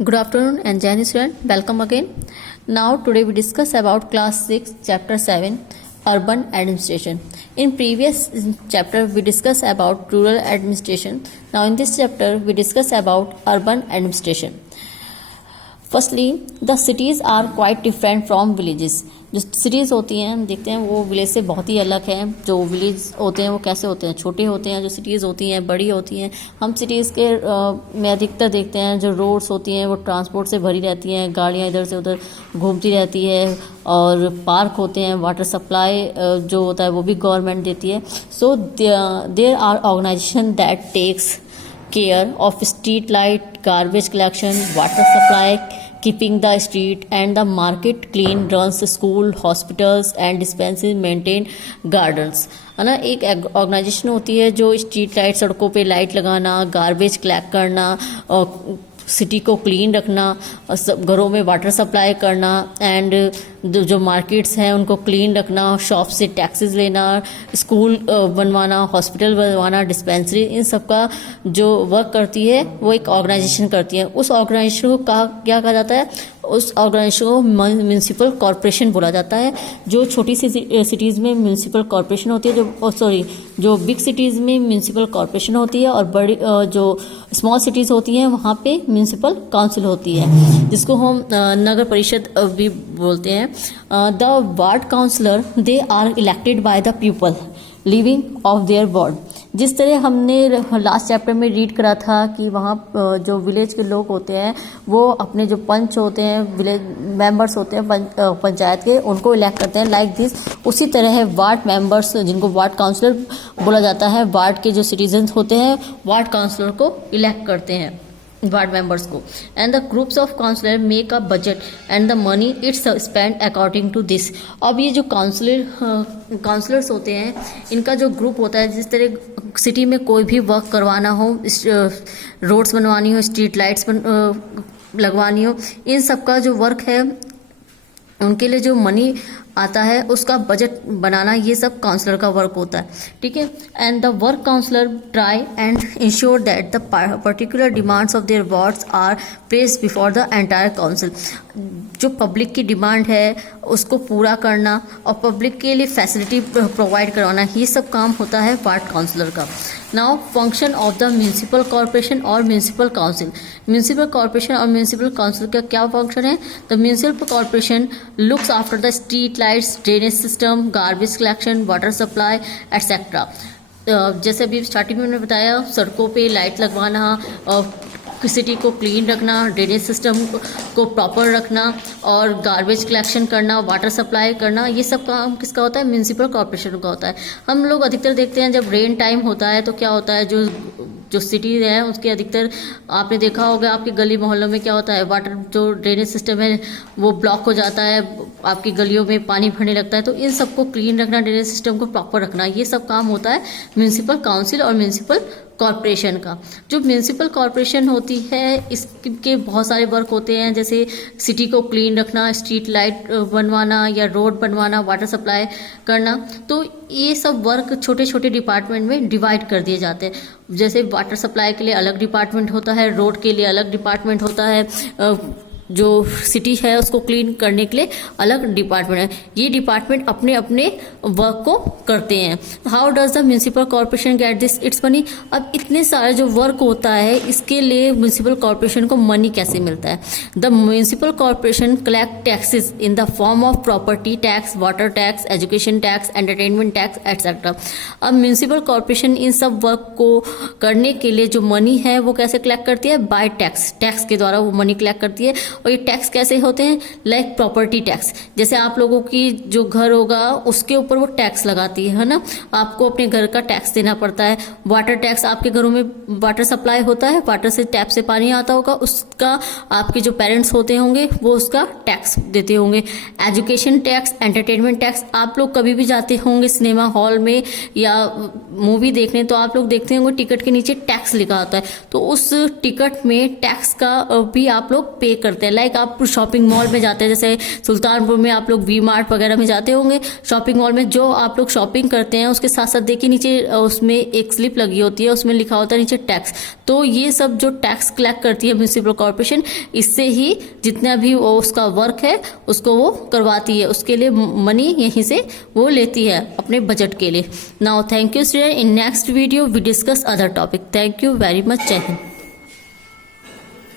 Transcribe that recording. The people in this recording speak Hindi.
Good afternoon and Jai Hind student. Welcome again. Now today we discuss about class 6 chapter 7 urban administration. In previous chapter we discuss about rural administration. Now in this chapter we discuss about urban administration. Firstly, the cities are quite different from villages. जो सिटीज़ होती हैं हम देखते हैं वो विलेज से बहुत ही अलग है. जो विलेज होते हैं वो कैसे होते हैं, छोटे होते हैं. जो सिटीज़ होती हैं बड़ी होती हैं. हम सिटीज़ के में अधिकतर देखते हैं जो रोड्स होती हैं वो ट्रांसपोर्ट से भरी रहती हैं, गाड़ियाँ इधर से उधर घूमती रहती है, और पार्क होते हैं, वाटर सप्लाई जो होता है वो भी गवर्नमेंट देती है. So there are organisation that takes care of street light, garbage collection, water supply, keeping the street and the market clean, runs school, hospitals and dispensaries, maintain gardens. है ना. एक ऑर्गेनाइजेशन होती है जो स्ट्रीट लाइट, सड़कों पे लाइट लगाना, गार्बेज कलेक्ट करना, और सिटी को क्लीन रखना, घरों में वाटर सप्लाई करना, एंड जो मार्केट्स हैं उनको क्लीन रखना, शॉप से टैक्सेस लेना, स्कूल बनवाना, हॉस्पिटल बनवाना, डिस्पेंसरी, इन सब का जो वर्क करती है वो एक ऑर्गेनाइजेशन करती है. उस ऑर्गेनाइजेशन को क्या कहा जाता है? उस ऑर्गेनाइजेशन को म्यूनसिपल कॉरपोरेशन बोला जाता है. जो छोटी सी सिटीज़ में म्यूनसिपल कॉरपोरेशन होती है, जो बिग सिटीज़ में म्यूनसिपल कॉरपोरेशन होती है, और बड़ी जो स्मॉल सिटीज़ होती हैं वहाँ पे म्यूनसिपल काउंसिल होती है, जिसको हम नगर परिषद भी बोलते हैं. The ward councillor they are elected by the people living of their ward. जिस तरह हमने लास्ट चैप्टर में रीड करा था कि वहाँ जो विलेज के लोग होते हैं वो अपने जो पंच होते हैं, विलेज मेंबर्स होते हैं पंचायत के, उनको इलेक्ट करते हैं लाइक दिस. उसी तरह है वार्ड मेंबर्स, जिनको वार्ड काउंसलर बोला जाता है. वार्ड के जो सिटीजन्स होते हैं वार्ड काउंसलर को इलेक्ट करते हैं, वार्ड मेंबर्स को. And the groups of councillor make a budget and the money it's spend according to this. अब ये जो काउंसलर्स होते हैं इनका जो ग्रुप होता है, जिस तरह सिटी में कोई भी वर्क करवाना हो, रोड्स बनवानी हो, स्ट्रीट लाइट्स लगवानी हो, इन सब का जो वर्क है उनके लिए जो मनी आता है उसका बजट बनाना, ये सब काउंसलर का वर्क होता है. ठीक है. And the work councillor try and ensure that the particular demands of their wards are placed before the entire council. जो पब्लिक की डिमांड है उसको पूरा करना और पब्लिक के लिए फैसिलिटी प्रोवाइड करवाना, ये सब काम होता है वार्ड काउंसलर का. Now function of the municipal corporation और म्यूनसिपल काउंसिल. म्यूनसिपल कॉर्पोरेशन और म्यूनसिपल काउंसिल का क्या फंक्शन है? The municipal corporation looks after the street lights, drainage system, garbage collection, water supply etcetera. जैसे अभी स्टार्टिंग में मैंने बताया, सड़कों पे लाइट लगवाना, और सिटी को क्लीन रखना, ड्रेनेज सिस्टम को प्रॉपर रखना, और गार्बेज कलेक्शन करना, वाटर सप्लाई करना, ये सब काम किसका होता है? म्यूनसिपल कॉर्पोरेशन का होता है. हम लोग अधिकतर देखते हैं जब रेन टाइम होता है तो क्या होता है, जो सिटी है उसके अधिकतर आपने देखा होगा आपकी गली मोहल्लों में क्या होता है, वाटर जो ड्रेनेज सिस्टम है वो ब्लॉक हो जाता है, आपकी गलियों में पानी भरने लगता है. तो इन सबको क्लीन रखना, ड्रेनेज सिस्टम को प्रॉपर रखना, ये सब काम होता है म्यूनसिपल काउंसिल और म्यूनसिपल कॉर्पोरेशन का. जो म्यूनसिपल कॉर्पोरेशन होती है इसके बहुत सारे वर्क होते हैं, जैसे सिटी को क्लीन रखना, स्ट्रीट लाइट बनवाना या रोड बनवाना, वाटर सप्लाई करना. तो ये सब वर्क छोटे छोटे डिपार्टमेंट में डिवाइड कर दिए जाते हैं. जैसे वाटर सप्लाई के लिए अलग डिपार्टमेंट होता है, रोड के लिए अलग डिपार्टमेंट होता है, जो सिटी है उसको क्लीन करने के लिए अलग डिपार्टमेंट है. ये डिपार्टमेंट अपने अपने वर्क को करते हैं. How does the municipal corporation get this it's money? अब इतने सारे जो वर्क होता है इसके लिए म्यूनसिपल कॉर्पोरेशन को मनी कैसे मिलता है? The municipal corporation collect taxes in the form of property tax, water tax, education tax, entertainment tax etcetera. अब म्यूनसिपल कॉर्पोरेशन इन सब वर्क को करने के लिए जो मनी है वो कैसे कलेक्ट करती है? Bye tax. टैक्स के द्वारा वो मनी कलेक्ट करती है. और ये टैक्स कैसे होते हैं? Like property tax. जैसे आप लोगों की जो घर होगा उसके ऊपर वो टैक्स लगाती है ना, आपको अपने घर का टैक्स देना पड़ता है. वाटर टैक्स, आपके घरों में वाटर सप्लाई होता है, वाटर से टैप से पानी आता होगा, उसका आपके जो पेरेंट्स होते होंगे वो उसका टैक्स देते होंगे. एजुकेशन टैक्स, एंटरटेनमेंट टैक्स, आप लोग कभी भी जाते होंगे सिनेमा हॉल में या मूवी देखने तो आप लोग देखते होंगे टिकट के नीचे टैक्स लिखा होता है, तो उस टिकट में टैक्स का भी आप लोग पे करते हैं. हैं। लाइक आप शॉपिंग मॉल में जाते हैं, जैसे सुल्तानपुर में आप लोग वी मार्ट वगैरह में जाते होंगे शॉपिंग मॉल में, जो आप लोग शॉपिंग करते हैं उसके साथ साथ देखिए नीचे उसमें एक स्लिप लगी होती है, उसमें लिखा होता है नीचे टैक्स। तो ये सब जो टैक्स कलेक्ट करती है म्यूनिसिपल कॉर्पोरेशन, इससे ही जितना भी वो उसका वर्क है उसको वो करवाती है, उसके लिए मनी यहीं से वो लेती है अपने बजट के लिए। Now thank you student, in next video we discuss other topic. Thank you very much. Jai Hind.